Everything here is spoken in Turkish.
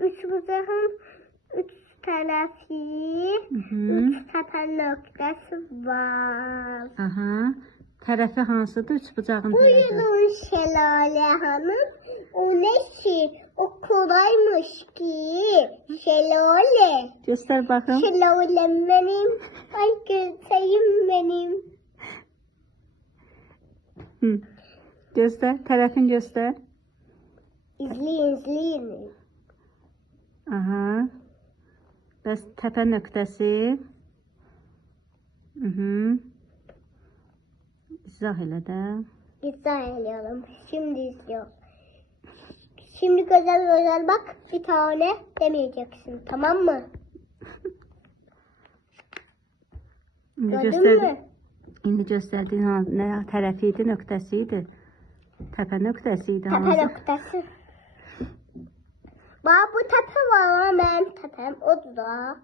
Üçbucağın üç tərəfi, üç təpə nöqtəsi var. Aha. Tərəfi hansıdır üçbucağın deyəcək? Buyurun Şelale Hanım. O ne ki? O kolaymış ki. Şelale. Göstər baxım. Şelale benim. Ay gözlerim benim. Hı. Göstər, tərəfin göstər. İzleyin. Aha. Bəs təpə nöqtəsi. İzah elə də. İzah ediyorum. Şimdi izliyorum. Şimdi güzel bak. Bir tane demeyeceksin. Tamam mı? Gördün mü? İndi göstərdiyin nə tərəfi idi, nöqtəsi idi? Təpə nöqtəsi idi. Tepe noktası. Bak bu tepe var ama benim tepem. O da.